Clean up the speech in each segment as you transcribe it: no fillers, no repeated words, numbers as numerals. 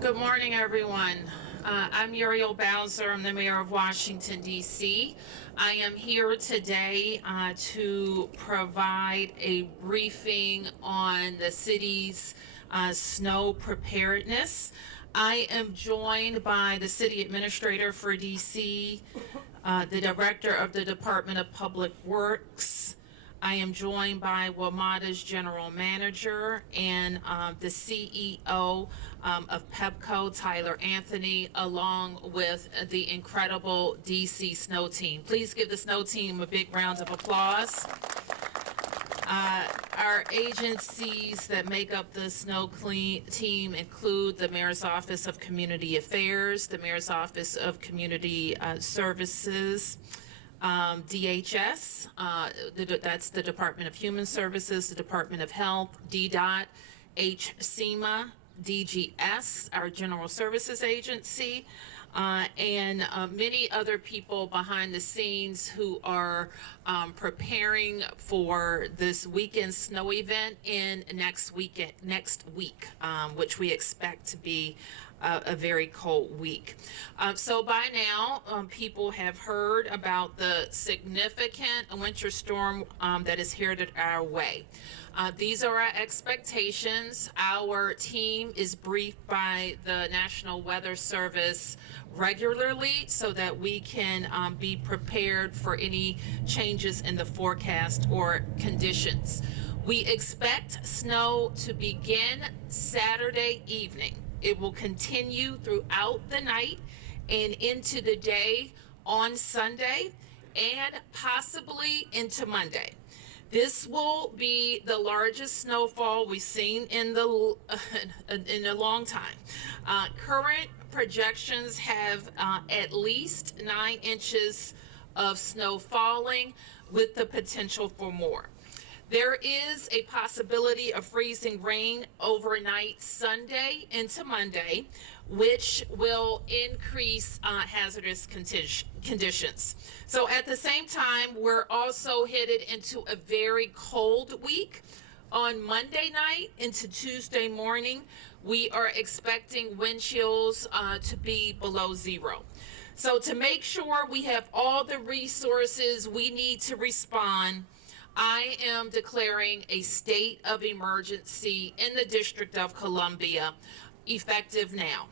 Good morning, everyone. I'm Muriel Bowser. I'm the mayor of Washington, D.C. I am here today to provide a briefing on the city's snow preparedness. I am joined by the city administrator for D.C., the director of the Department of Public Works. I am joined by WMATA's general manager and the CEO of Pepco, Tyler Anthony, along with the incredible DC snow team. Please give the snow team a big round of applause. Our agencies that make up the snow clean team include the Mayor's Office of Community Affairs, the Mayor's Office of Community Services, DHS, that's the Department of Human Services, the Department of Health, DDOT, HCEMA, DGS, our General Services Agency, and many other people behind the scenes who are preparing for this weekend snow event in next week, which we expect to be a very cold week. So by now, people have heard about the significant winter storm that is headed our way. These are our expectations. Our team is briefed by the National Weather Service regularly so that we can be prepared for any changes in the forecast or conditions. We expect snow to begin Saturday evening. It will continue throughout the night and into the day on Sunday and possibly into Monday. This will be the largest snowfall we've seen in a long time. Current projections have at least 9 inches of snow falling with the potential for more. There is a possibility of freezing rain overnight Sunday into Monday, which will increase hazardous conditions. So at the same time, we're also headed into a very cold week. On Monday night into Tuesday morning, we are expecting wind chills to be below zero. So to make sure we have all the resources we need to respond, I am declaring a state of emergency in the District of Columbia, effective now.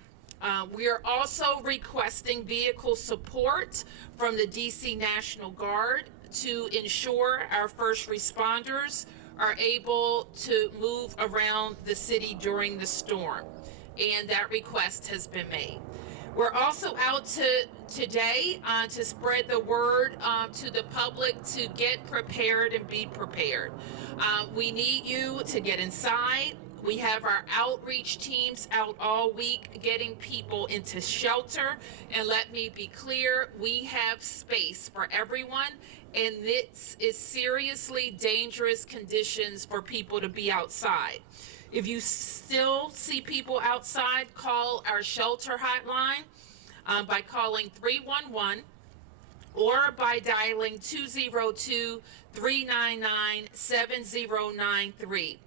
We are also requesting vehicle support from the DC National Guard to ensure our first responders are able to move around the city during the storm, and that request has been made. We're also out today to spread the word to the public to get prepared and be prepared. We need you to get inside. We have our outreach teams out all week getting people into shelter. And let me be clear, we have space for everyone. And this is seriously dangerous conditions for people to be outside. If you still see people outside, call our shelter hotline by calling 311 or by dialing 202-399-7093.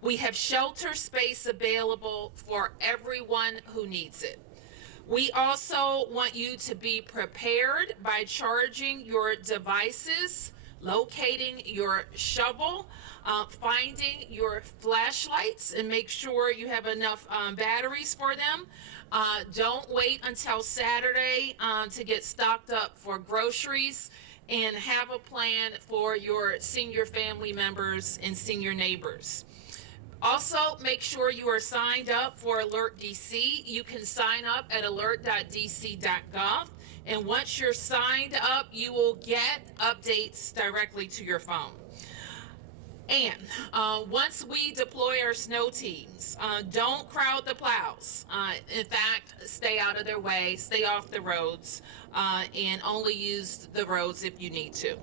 We have shelter space available for everyone who needs it. We also want you to be prepared by charging your devices, locating your shovel, finding your flashlights, and make sure you have enough batteries for them. Don't wait until Saturday to get stocked up for groceries, and have a plan for your senior family members and senior neighbors. Also, make sure you are signed up for Alert DC. You can sign up at alert.dc.gov. And once you're signed up, you will get updates directly to your phone. And once we deploy our snow teams, don't crowd the plows. In fact, stay out of their way, stay off the roads, and only use the roads if you need to.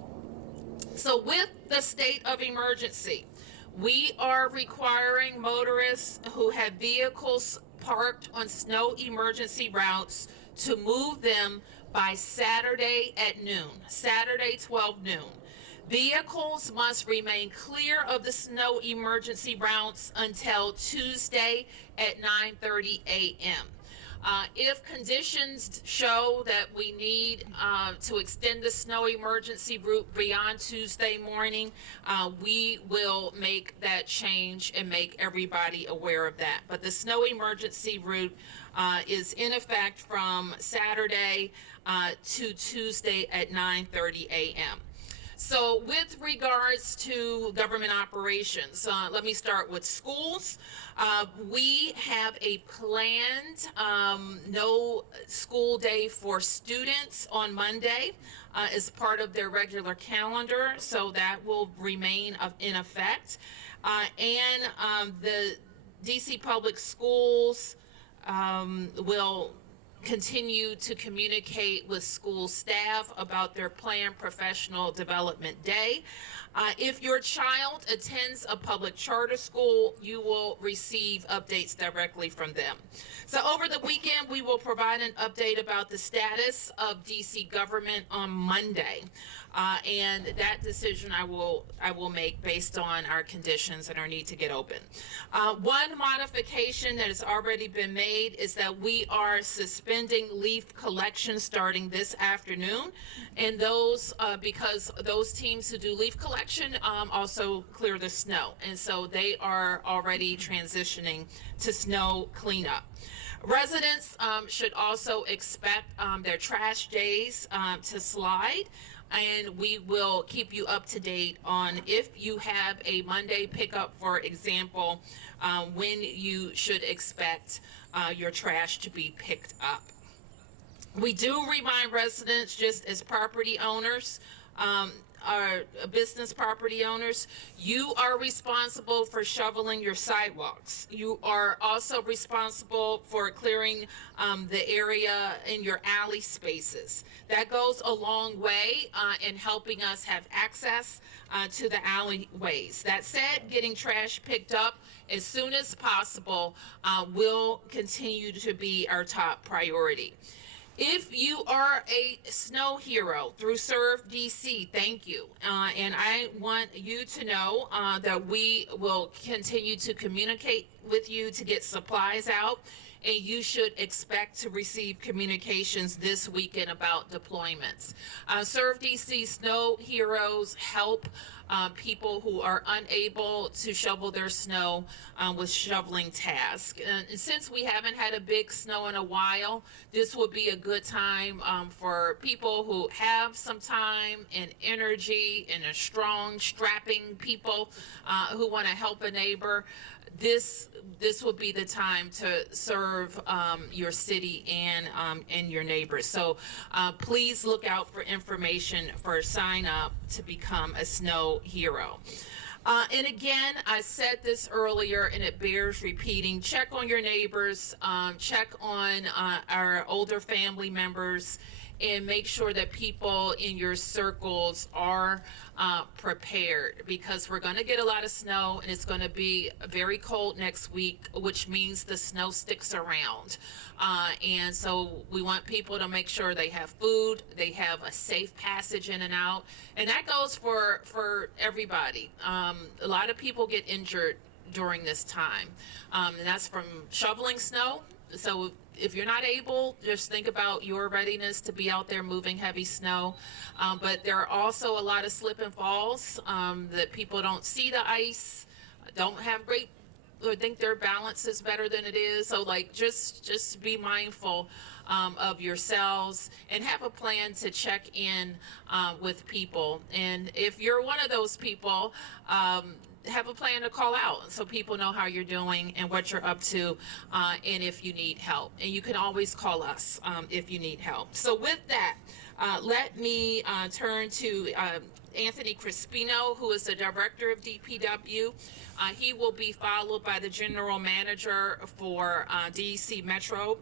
So with the state of emergency, we are requiring motorists who have vehicles parked on snow emergency routes to move them by Saturday at noon, Saturday 12 noon. Vehicles must remain clear of the snow emergency routes until Tuesday at 9:30 a.m. If conditions show that we need to extend the snow emergency route beyond Tuesday morning, we will make that change and make everybody aware of that. But the snow emergency route is in effect from Saturday to Tuesday at 9:30 a.m. So with regards to government operations, let me start with schools. We have a planned no school day for students on Monday as part of their regular calendar, so that will remain in effect. And the DC Public Schools will continue to communicate with school staff about their planned professional development day. If your child attends a public charter school, you will receive updates directly from them. So over the weekend, we will provide an update about the status of DC government on Monday. And that decision I will make based on our conditions and our need to get open. One modification that has already been made is that we are suspending leaf collection starting this afternoon, and those because those teams who do leaf collection also clear the snow, and so they are already transitioning to snow cleanup. Residents should also expect their trash days to slide, and we will keep you up to date on if you have a Monday pickup, for example, when you should expect your trash to be picked up. We do remind residents, just as property owners, our business property owners, you are responsible for shoveling your sidewalks. You are also responsible for clearing the area in your alley spaces. That goes a long way in helping us have access to the alleyways. That said, getting trash picked up as soon as possible will continue to be our top priority. If you are a snow hero through Serve DC, thank you. And I want you to know that we will continue to communicate with you to get supplies out, and you should expect to receive communications this weekend about deployments. Serve DC Snow Heroes help people who are unable to shovel their snow with shoveling tasks. And since we haven't had a big snow in a while, this would be a good time for people who have some time and energy and are strong, strapping people who want to help a neighbor. This will be the time to serve your city and your neighbors. So please look out for information for sign up to become a snow hero. And again, I said this earlier and it bears repeating, check on your neighbors, check on our older family members, and make sure that people in your circles are prepared, because we're going to get a lot of snow and it's going to be very cold next week, which means the snow sticks around. And so we want people to make sure they have food, they have a safe passage in and out. And that goes for everybody. A lot of people get injured during this time. And that's from shoveling snow. So if you're not able, just think about your readiness to be out there moving heavy snow. But there are also a lot of slip and falls that people don't see the ice, don't have great, or think their balance is better than it is. So like just be mindful of yourselves and have a plan to check in with people. And if you're one of those people, have a plan to call out so people know how you're doing and what you're up to, and if you need help. And you can always call us if you need help. So with that, let me turn to Anthony Crispino, who is the director of DPW. He will be followed by the general manager for DC Metro,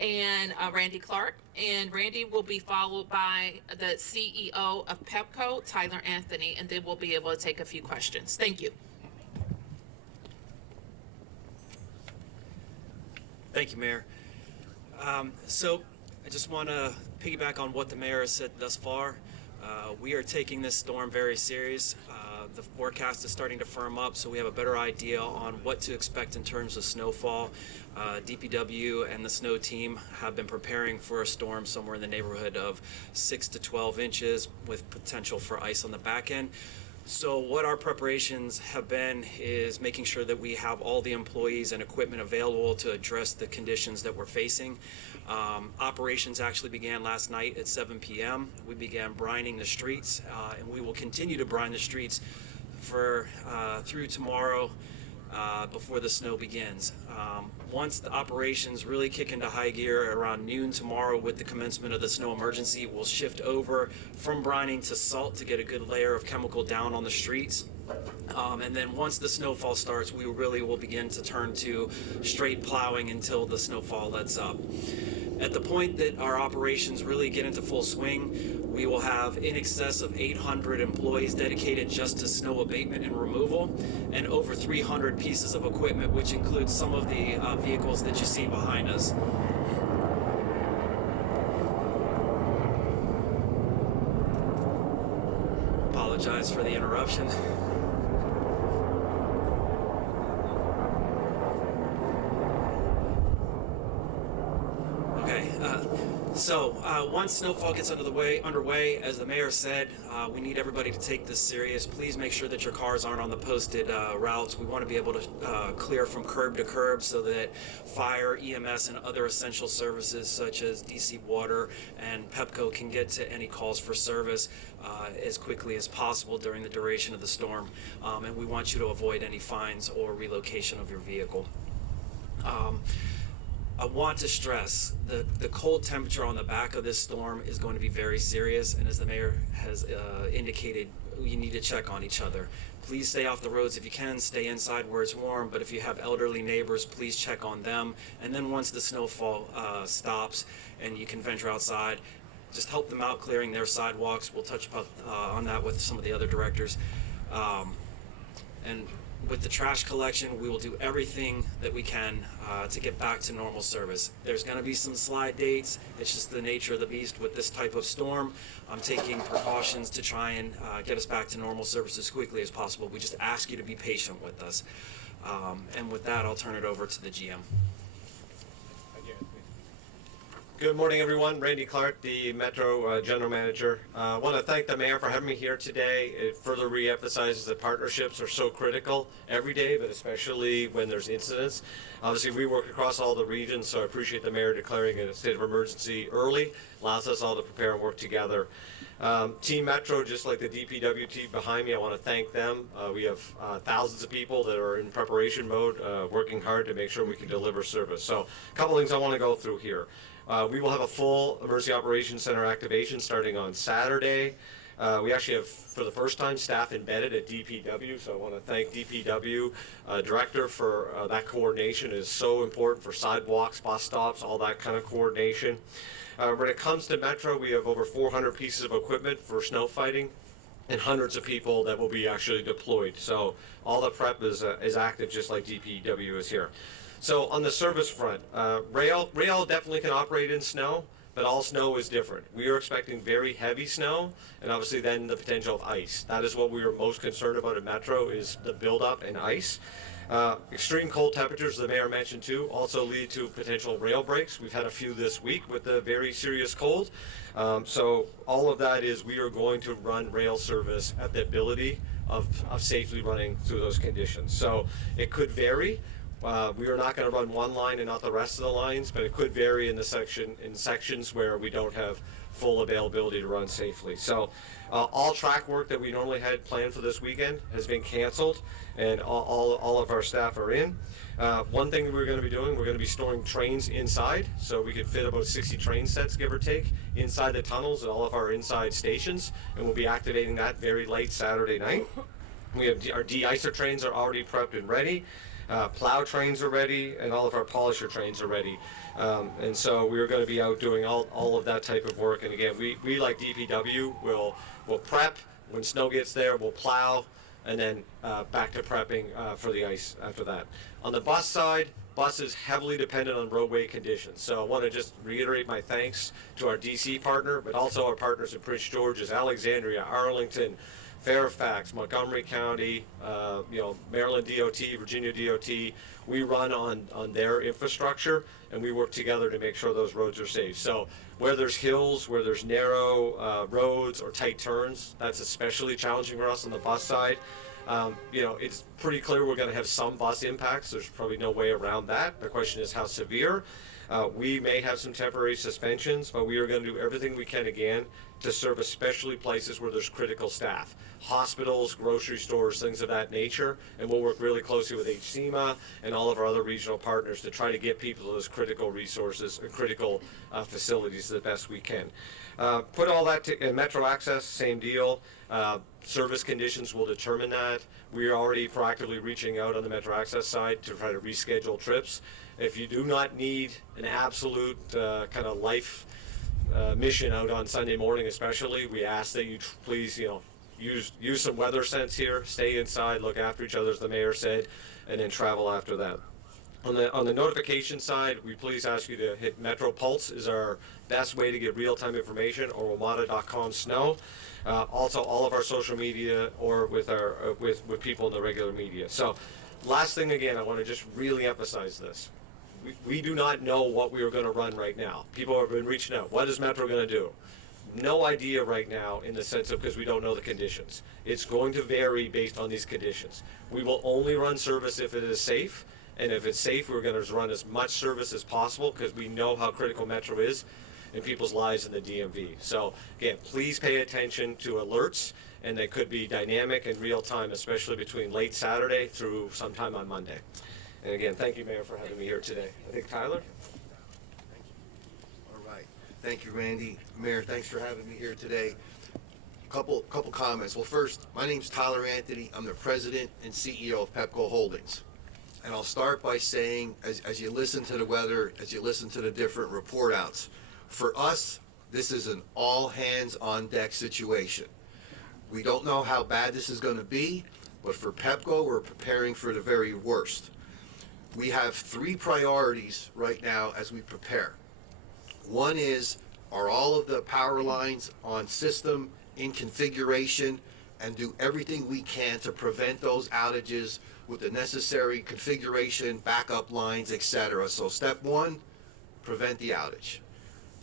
and Randy Clark. And Randy will be followed by the CEO of Pepco, Tyler Anthony, and then we'll be able to take a few questions. Thank you. Thank you, Mayor. So I just want to piggyback on what the mayor has said thus far. We are taking this storm very serious. The forecast is starting to firm up, so we have a better idea on what to expect in terms of snowfall. DPW and the snow team have been preparing for a storm somewhere in the neighborhood of 6 to 12 inches with potential for ice on the back end. So what our preparations have been is making sure that we have all the employees and equipment available to address the conditions that we're facing. Operations actually began last night at 7 p.m. We began brining the streets, and we will continue to brine the streets for through tomorrow before the snow begins. Once the operations really kick into high gear around noon tomorrow with the commencement of the snow emergency, we'll shift over from brining to salt to get a good layer of chemical down on the streets. And then once the snowfall starts, we really will begin to turn to straight plowing until the snowfall lets up. At the point that our operations really get into full swing, we will have in excess of 800 employees dedicated just to snow abatement and removal, and over 300 pieces of equipment, which includes some of the vehicles that you see behind us. Apologize for the interruption. So once snowfall gets underway, as the mayor said, we need everybody to take this serious. Please make sure that your cars aren't on the posted routes. We want to be able to clear from curb to curb so that fire, EMS, and other essential services such as DC Water and Pepco can get to any calls for service as quickly as possible during the duration of the storm. And we want you to avoid any fines or relocation of your vehicle. I want to stress the cold temperature on the back of this storm is going to be very serious, and as the mayor has indicated, you need to check on each other. Please stay off the roads if you can, stay inside where it's warm, but if you have elderly neighbors, please check on them. And then once the snowfall stops and you can venture outside, just help them out clearing their sidewalks. We'll touch on that with some of the other directors. And with the trash collection, we will do everything that we can to get back to normal service. There's going to be some slide dates. It's just the nature of the beast with this type of storm. I'm taking precautions to try and get us back to normal service as quickly as possible. We just ask you to be patient with us. And with that, I'll turn it over to the GM. Good morning, everyone. Randy Clark, the Metro General Manager. I want to thank the Mayor for having me here today. It further re-emphasizes that partnerships are so critical every day, but especially when there's incidents. Obviously, we work across all the regions, so I appreciate the Mayor declaring a state of emergency early. Allows us all to prepare and work together. Team Metro, just like the DPW team behind me, I want to thank them. We have thousands of people that are in preparation mode, working hard to make sure we can deliver service. So a couple things I want to go through here. We will have a full Emergency Operations Center activation starting on Saturday. We actually have, for the first time, staff embedded at DPW, so I want to thank DPW Director for that coordination. It is so important for sidewalks, bus stops, all that kind of coordination. When it comes to Metro, we have over 400 pieces of equipment for snow fighting and hundreds of people that will be actually deployed. So all the prep is active, just like DPW is here. So on the service front, rail definitely can operate in snow, but all snow is different. We are expecting very heavy snow, and obviously then the potential of ice. That is what we are most concerned about at Metro, is the buildup in ice. Extreme cold temperatures, the mayor mentioned too, also lead to potential rail breaks. We've had a few this week with the very serious cold. So all of that is, we are going to run rail service at the ability of safely running through those conditions. So it could vary. We are not going to run one line and not the rest of the lines, but it could vary in sections where we don't have full availability to run safely. So all track work that we normally had planned for this weekend has been canceled, and all of our staff are in. One thing we're going to be doing, we're going to be storing trains inside, so we could fit about 60 train sets, give or take, inside the tunnels at all of our inside stations, and we'll be activating that very late Saturday night. We have our de-icer trains are already prepped and ready. Plow trains are ready, and all of our polisher trains are ready. And so we're going to be out doing all of that type of work. And again, we like DPW, will prep. When snow gets there, we'll plow, and then back to prepping for the ice after that. On the bus side, bus is heavily dependent on roadway conditions. So I want to just reiterate my thanks to our DC partner, but also our partners in Prince George's, Alexandria, Arlington, Fairfax, Montgomery County, Maryland DOT, Virginia DOT, we run on their infrastructure, and we work together to make sure those roads are safe. So where there's hills, where there's narrow roads or tight turns, that's especially challenging for us on the bus side. It's pretty clear we're going to have some bus impacts. There's probably no way around that. The question is how severe. We may have some temporary suspensions, but we are going to do everything we can again to serve especially places where there's critical staff. Hospitals, grocery stores, things of that nature, and we'll work really closely with HCMA and all of our other regional partners to try to get people to those critical resources and critical facilities the best we can. Put all that in Metro Access, same deal. Service conditions will determine that. We are already proactively reaching out on the Metro Access side to try to reschedule trips. If you do not need an absolute kind of life mission out on Sunday morning especially, we ask that you please, use some weather sense here, stay inside, look after each other, as the mayor said, and then travel after that. On the notification side, we please ask you to hit Metro Pulse is our best way to get real-time information, or WMATA.com/snow. Also, all of our social media or with people in the regular media. So, last thing again, I want to just really emphasize this. We do not know what we are going to run right now. People have been reaching out. What is Metro going to do? No idea right now, in the sense of, because we don't know the conditions. It's going to vary based on these conditions. We will only run service if it is safe, and if it's safe, we're going to run as much service as possible because we know how critical Metro is in people's lives in the DMV. So again, please pay attention to alerts, and they could be dynamic and real time, especially between late Saturday through sometime on Monday. And again, thank you, Mayor, for having me here today. I think Tyler? All right. Thank you, Randy. Mayor, thanks for having me here today. Couple comments. Well, first, my name's Tyler Anthony. I'm the president and CEO of Pepco Holdings. And I'll start by saying, as you listen to the weather, as you listen to the different report outs, for us, this is an all hands on deck situation. We don't know how bad this is going to be, but for Pepco, we're preparing for the very worst. We have 3 priorities right now as we prepare. One is, are all of the power lines on system in configuration, and do everything we can to prevent those outages with the necessary configuration, backup lines, etc. So step 1, prevent the outage.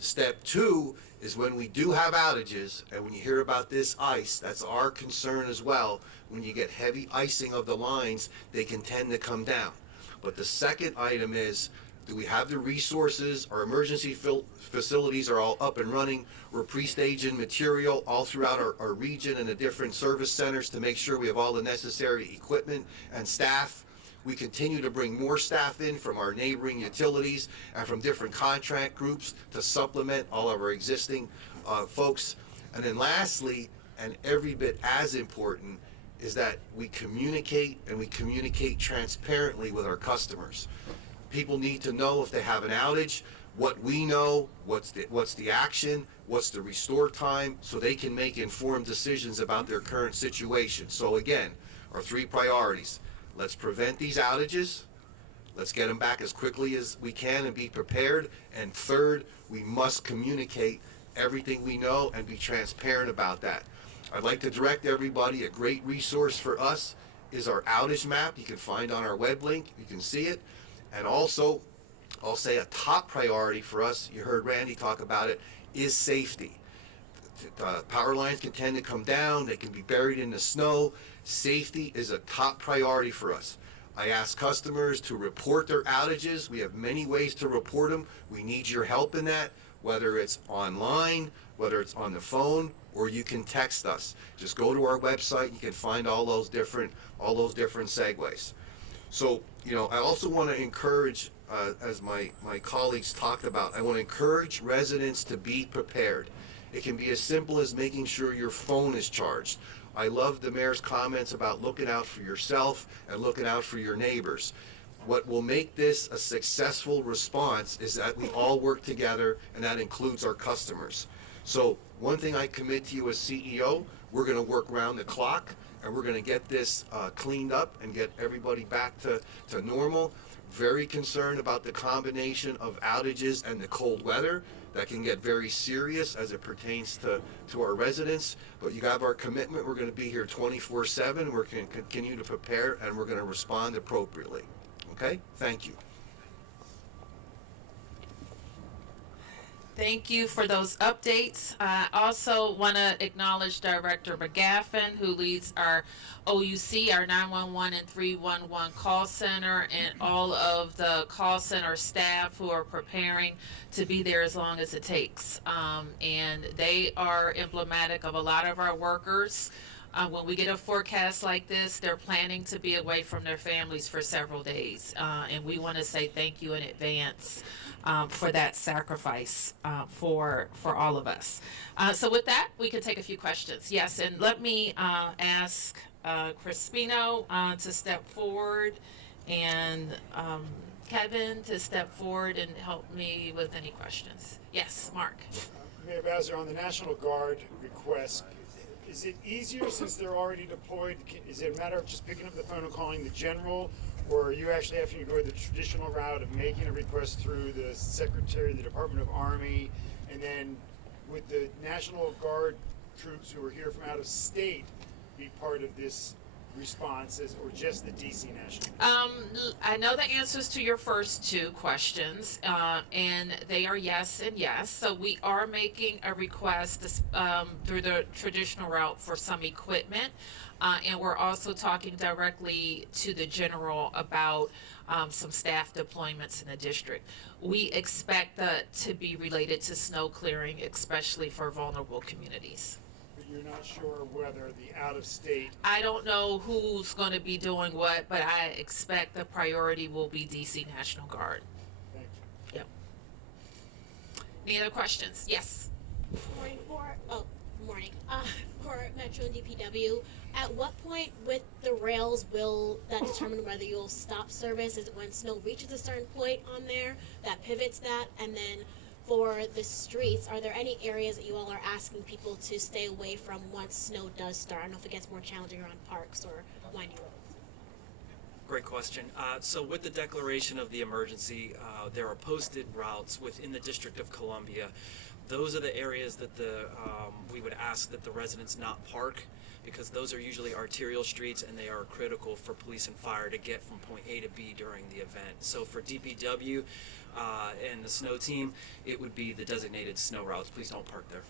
Step 2 is when we do have outages, and when you hear about this ice, that's our concern as well. When you get heavy icing of the lines, they can tend to come down. But the second item is, do we have the resources? Our emergency facilities are all up and running. We're pre-staging material all throughout our region and the different service centers to make sure we have all the necessary equipment and staff. We continue to bring more staff in from our neighboring utilities and from different contract groups to supplement all of our existing folks. And then lastly, and every bit as important, is that we communicate, and we communicate transparently with our customers. People need to know if they have an outage, what we know, what's the action, what's the restore time, so they can make informed decisions about their current situation. So again, our 3 priorities. Let's prevent these outages. Let's get them back as quickly as we can and be prepared. And third, we must communicate everything we know and be transparent about that. I'd like to direct everybody, a great resource for us is our outage map. You can find on our web link. You can see it. And also, I'll say a top priority for us, you heard Randy talk about it, is safety. Power lines can tend to come down. They can be buried in the snow. Safety is a top priority for us. I ask customers to report their outages. We have many ways to report them. We need your help in that, whether it's online, whether it's on the phone, or you can text us. Just go to our website. You can find all those different segues. So, I also want to encourage, as my colleagues talked about, I want to encourage residents to be prepared. It can be as simple as making sure your phone is charged. I love the mayor's comments about looking out for yourself and looking out for your neighbors. What will make this a successful response is that we all work together, and that includes our customers. So one thing I commit to you as CEO, we're going to work around the clock, and we're going to get this cleaned up and get everybody back to normal. very concerned about the combination of outages and the cold weather that can get very serious as it pertains to our residents. But you have our commitment. We're going to be here 24/7. We're going to continue to prepare, and we're going to respond appropriately. Okay? Thank you. Thank you for those updates. I also want to acknowledge Director McGaffin, who leads our OUC, our 911 and 311 call center, and all of the call center staff who are preparing to be there as long as it takes. And they are emblematic of a lot of our workers. When we get a forecast like this, they're planning to be away from their families for several days. And we want to say thank you in advance for that sacrifice for all of us. So with that, we can take a few questions. Yes, and let me ask Crispino to step forward, and Kevin to step forward and help me with any questions. Yes, Mark. Mayor Bowser, on the National Guard request, is it easier since they're already deployed? Is it a matter of just picking up the phone and calling the general, or are you actually having to go the traditional route of making a request through the Secretary of the Department of Army, and then would the National Guard troops who are here from out of state be part of this responses, or just the DC National? I know the answers to your first two questions, and they are yes and yes. So we are making a request through the traditional route for some equipment, and we're also talking directly to the general about some staff deployments in the district. We expect that to be related to snow clearing, especially for vulnerable communities. You're not sure whether the out-of-state... I don't know who's going to be doing what, but I expect the priority will be DC National Guard. Thank you. Yep. Any other questions? Yes. Morning for Metro and DPW. At what point with the rails will that determine whether you'll stop service? Is it when snow reaches a certain point on there that pivots that? And then for the streets, are there any areas that you all are asking people to stay away from once snow does start? I don't know if it gets more challenging around parks or winding roads. Great question. So with the declaration of the emergency, there are posted routes within the District of Columbia. Those are the areas that we would ask that the residents not park, because those are usually arterial streets and they are critical for police and fire to get from point A to B during the event. So for DPW and the snow team, it would be the designated snow routes. Please don't park there.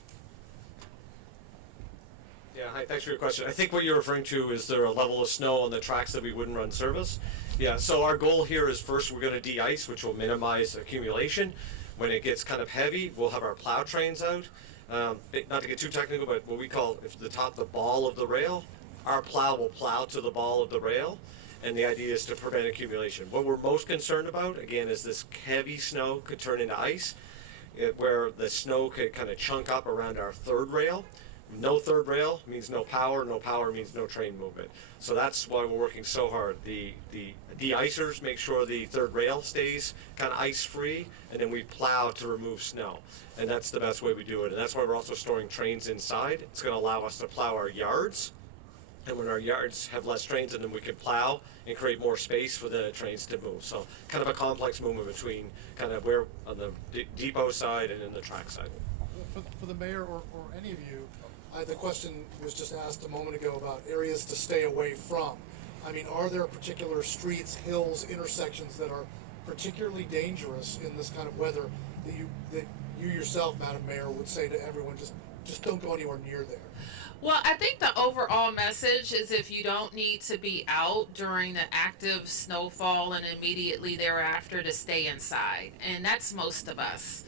Yeah, hi, thanks for your question. I think what you're referring to is there a level of snow on the tracks that we wouldn't run service? Yeah, so our goal here is first we're going to de-ice, which will minimize accumulation. When it gets kind of heavy, we'll have our plow trains out. Not to get too technical, but what we call, if the ball of the rail, our plow will plow to the ball of the rail, and the idea is to prevent accumulation. What we're most concerned about, again, is this heavy snow could turn into ice, where the snow could kind of chunk up around our third rail. No third rail means no power means no train movement. So that's why we're working so hard. The de-icers make sure the third rail stays kind of ice-free, and then we plow to remove snow. And that's the best way we do it. And that's why we're also storing trains inside. It's going to allow us to plow our yards. And when our yards have less trains in them, we can plow and create more space for the trains to move. So kind of a complex movement between kind of where on the depot side and then the track side. For the mayor or any of you, the question was just asked a moment ago about areas to stay away from. I mean, are there particular streets, hills, intersections that are particularly dangerous in this kind of weather that you yourself, Madam Mayor, would say to everyone, just don't go anywhere near there? Well, I think the overall message is if you don't need to be out during the active snowfall and immediately thereafter, to stay inside. And that's most of us.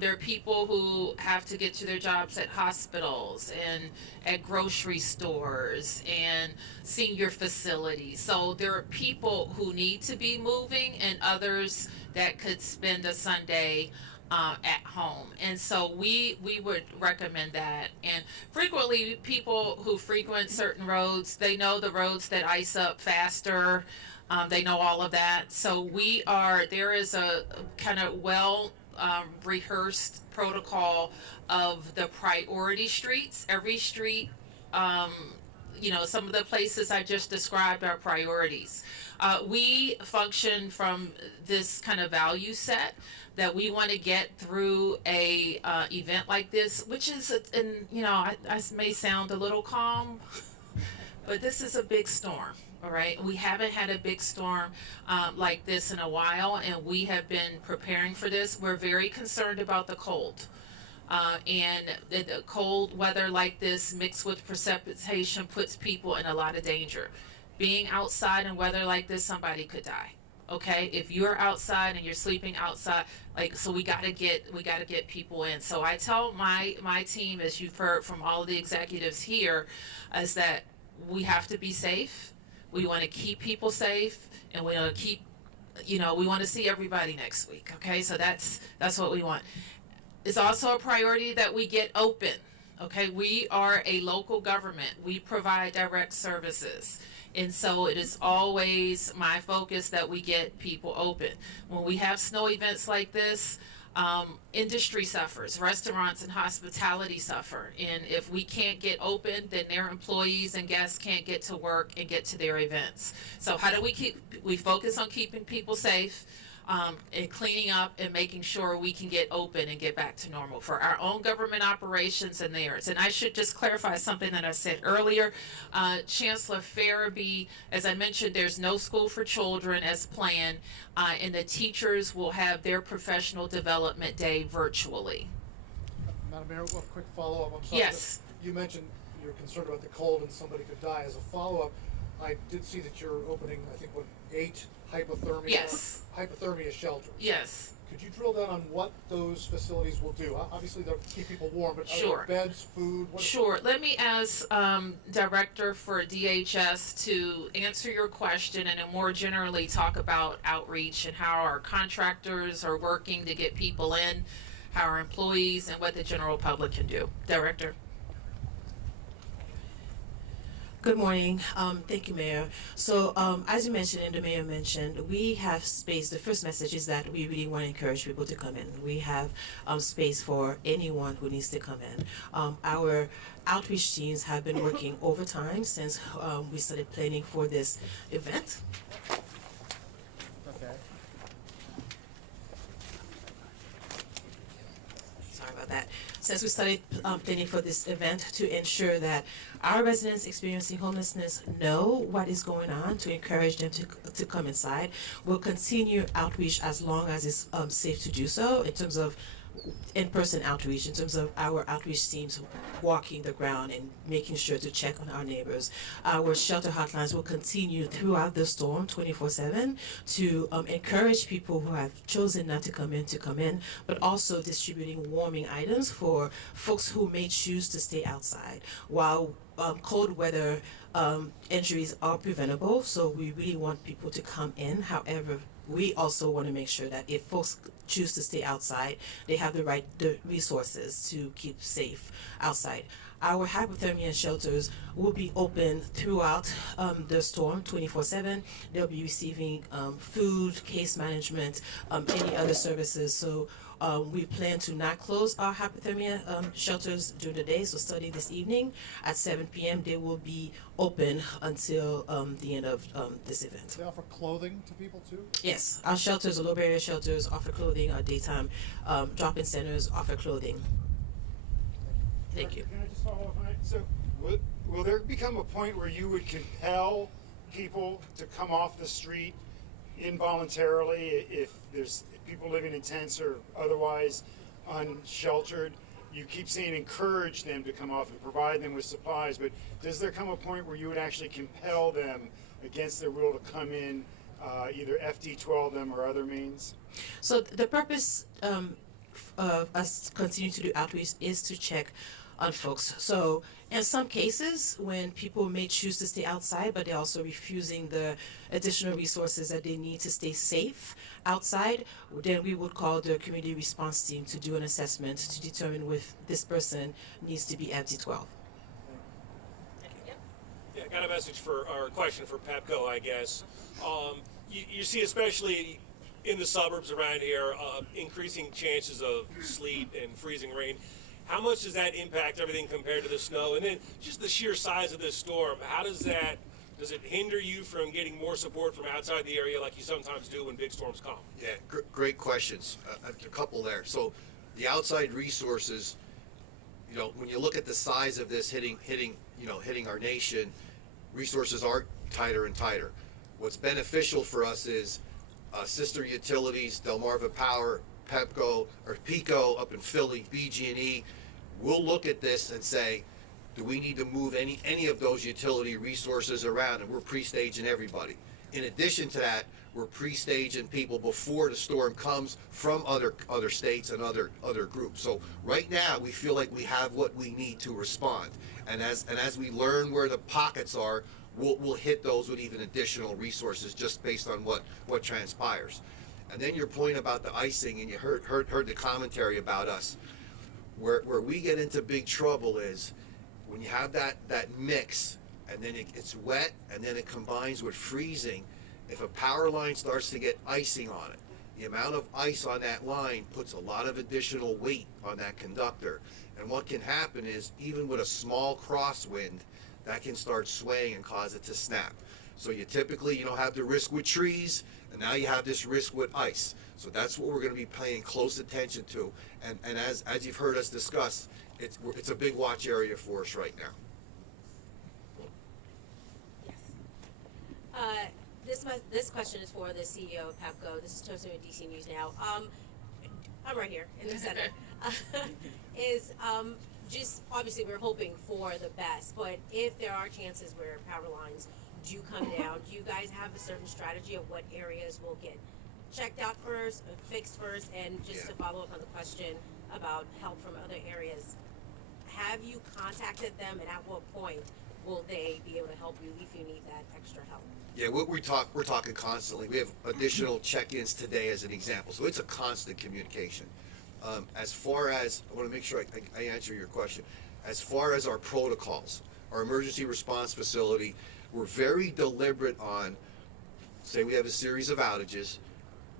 There are people who have to get to their jobs at hospitals and at grocery stores and senior facilities. So there are people who need to be moving and others that could spend a Sunday at home. And so we would recommend that. And frequently people who frequent certain roads, they know the roads that ice up faster. They know all of that. So there is a kind of rehearsed protocol of the priority streets. Every street some of the places I just described are priorities. We function from this kind of value set that we want to get through a event like this, which is, I may sound a little calm, but this is a big storm. All right, we haven't had a big storm like this in a while, and we have been preparing for this. We're very concerned about the cold. And the cold weather like this mixed with precipitation puts people in a lot of danger. Being outside in weather like this, somebody could die. Okay, if you're outside and you're sleeping outside, so we gotta get people in. So I tell my team, as you've heard from all of the executives here, is that we have to be safe. We want to keep people safe, and we want to keep, we want to see everybody next week. Okay, so that's what we want. It's also a priority that we get open. Okay, we are a local government. We provide direct services. And so it is always my focus that we get people open. When we have snow events like this, industry suffers, restaurants and hospitality suffer. And if we can't get open, then their employees and guests can't get to work and get to their events. So how do we focus on keeping people safe, and cleaning up and making sure we can get open and get back to normal for our own government operations and theirs. And I should just clarify something that I said earlier. Chancellor Farabee, as I mentioned, there's no school for children as planned, and the teachers will have their professional development day virtually. Madam Mayor, one quick follow-up. I'm sorry. Yes. You mentioned you're concerned about the cold and somebody could die. As a follow-up, I did see that you're opening, I think, 8 hypothermia shelters. Yes. Could you drill down on what those facilities will do? Obviously, they'll keep people warm, but Sure. are there beds, food? Sure. Let me ask Director for DHS to answer your question and then more generally talk about outreach and how our contractors are working to get people in, how our employees, and what the general public can do. Director. Good morning. Thank you, Mayor. So, as you mentioned and the Mayor mentioned, we have space. The first message is that we really want to encourage people to come in. We have space for anyone who needs to come in. Our outreach teams have been working overtime since we started planning for this event. Okay. Sorry about that. Since we started planning for this event to ensure that our residents experiencing homelessness know what is going on, to encourage them to come inside. We'll continue outreach as long as it's safe to do so in terms of in-person outreach, in terms of our outreach teams walking the ground and making sure to check on our neighbors. Our shelter hotlines will continue throughout the storm 24/7 to encourage people who have chosen not to come in, but also distributing warming items for folks who may choose to stay outside. While cold weather injuries are preventable, so we really want people to come in. However, we also want to make sure that if folks choose to stay outside, they have the resources to keep safe outside. Our hypothermia shelters will be open throughout the storm 24/7. They'll be receiving food, case management, any other services. So we plan to not close our hypothermia shelters during the day. So starting this evening at 7 p.m., they will be open until the end of this event. They offer clothing to people too? Yes, our shelters, the low barrier shelters, offer clothing. Our daytime drop-in centers offer clothing. Thank you. Can I just follow up on it? So, will there become a point where you would compel people to come off the street involuntarily if there's people living in tents or otherwise unsheltered? You keep saying encourage them to come off and provide them with supplies, but does there come a point where you would actually compel them against their will to come in, either FD12 them or other means? So the purpose of us continuing to do outreach is to check on folks. So in some cases, when people may choose to stay outside, but they're also refusing the additional resources that they need to stay safe outside, then we would call the community response team to do an assessment to determine if this person needs to be FD12. Yeah, I got a message for, or a question for Pepco, I guess. You see, especially in the suburbs around here, increasing chances of sleet and freezing rain. How much does that impact everything compared to the snow? And then just the sheer size of this storm, does it hinder you from getting more support from outside the area like you sometimes do when big storms come? Yeah, great questions. A couple there. So the outside resources, when you look at the size of this hitting our nation, resources are tighter and tighter. What's beneficial for us is sister utilities, Delmarva Power, Pepco, or Pico up in Philly, BG&E. We'll look at this and say, do we need to move any of those utility resources around? And we're pre-staging everybody. In addition to that, we're pre-staging people before the storm comes from other states and other groups. So right now, we feel like we have what we need to respond. And as we learn where the pockets are, we'll hit those with even additional resources just based on what transpires. And then your point about the icing, and you heard the commentary about us. Where we get into big trouble is when you have that mix, and then it's wet, and then it combines with freezing. If a power line starts to get icing on it, the amount of ice on that line puts a lot of additional weight on that conductor. And what can happen is, even with a small crosswind, that can start swaying and cause it to snap. So you typically, have the risk with trees, and now you have this risk with ice. So that's what we're going to be paying close attention to. And as you've heard us discuss, it's a big watch area for us right now. This question is for the CEO of Pepco. This is Toaster with DC News Now. I'm right here in the center. Just obviously we're hoping for the best, but if there are chances where power lines do come down, do you guys have a certain strategy of what areas will get checked out first, fixed first? And just to follow up on the question about help from other areas, have you contacted them, and at what point will they be able to help you if you need that extra help? Yeah, we're talking constantly. We have additional check-ins today as an example, so it's a constant communication. As far as, I want to make sure I answer your question. As far as our protocols, our emergency response facility, we're very deliberate on, say we have a series of outages,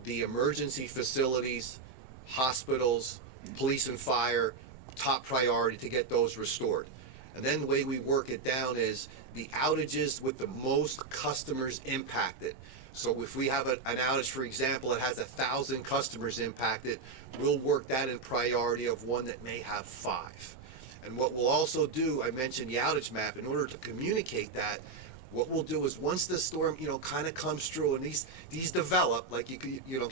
the emergency facilities, hospitals, police and fire, top priority to get those restored. And then the way we work it down is the outages with the most customers impacted. So if we have an outage, for example, that has 1,000 customers impacted, we'll work that in priority of one that may have 5. And what we'll also do, I mentioned the outage map, in order to communicate that, what we'll do is once the storm, kind of comes through, and these develop, like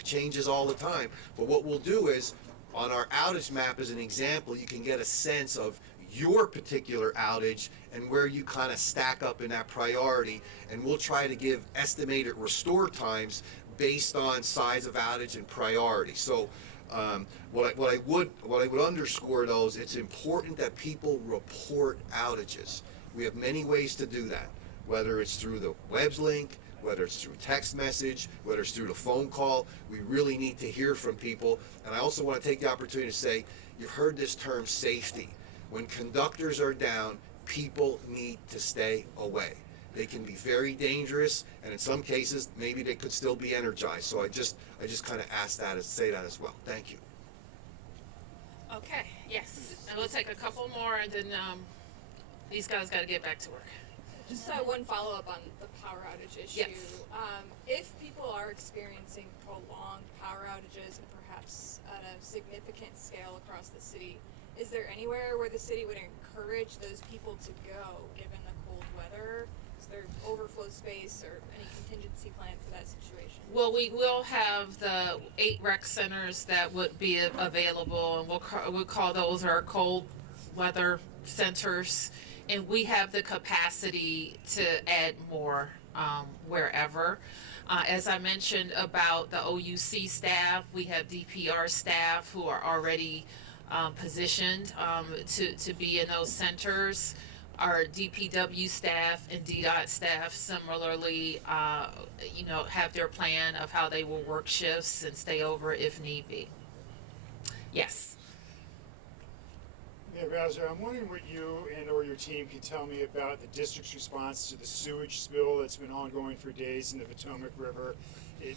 changes all the time. But what we'll do is, on our outage map as an example, you can get a sense of your particular outage and where you kind of stack up in that priority, and we'll try to give estimated restore times based on size of outage and priority. So what I would underscore though is it's important that people report outages. We have many ways to do that, whether it's through the webs link, whether it's through text message, whether it's through the phone call. We really need to hear from people. And I also want to take the opportunity to say, you've heard this term safety. When conductors are down, people need to stay away. They can be very dangerous, and in some cases, maybe they could still be energized. So I just kind of say that as well. Thank you. Okay, yes. And we'll take a couple more, and then these guys got to get back to work. Just one follow-up on the power outage issue. Yes. If people are experiencing prolonged power outages and perhaps at a significant scale across the city, is there anywhere where the city would encourage those people to go, given the cold weather? Is there overflow space or any contingency plan for that situation? Well, we will have the 8 rec centers that would be available, and we'll call those our cold weather centers. And we have the capacity to add more wherever. As I mentioned about the OUC staff, we have DPR staff who are already positioned to be in those centers. Our DPW staff and DDOT staff similarly, have their plan of how they will work shifts and stay over if need be. Yes. Mayor Bowser, I'm wondering what you and or your team can tell me about the district's response to the sewage spill that's been ongoing for days in the Potomac River. It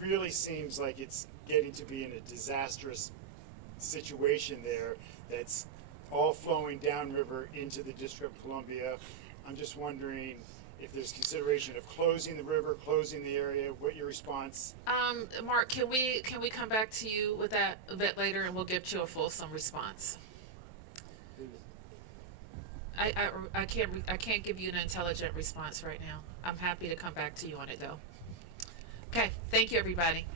really seems like it's getting to be in a disastrous situation there that's all flowing downriver into the District of Columbia. I'm just wondering if there's consideration of closing the river, closing the area, what your response? Mark, can we come back to you with that a bit later, and we'll get you a fulsome response? I can't give you an intelligent response right now. I'm happy to come back to you on it though. Okay, thank you everybody.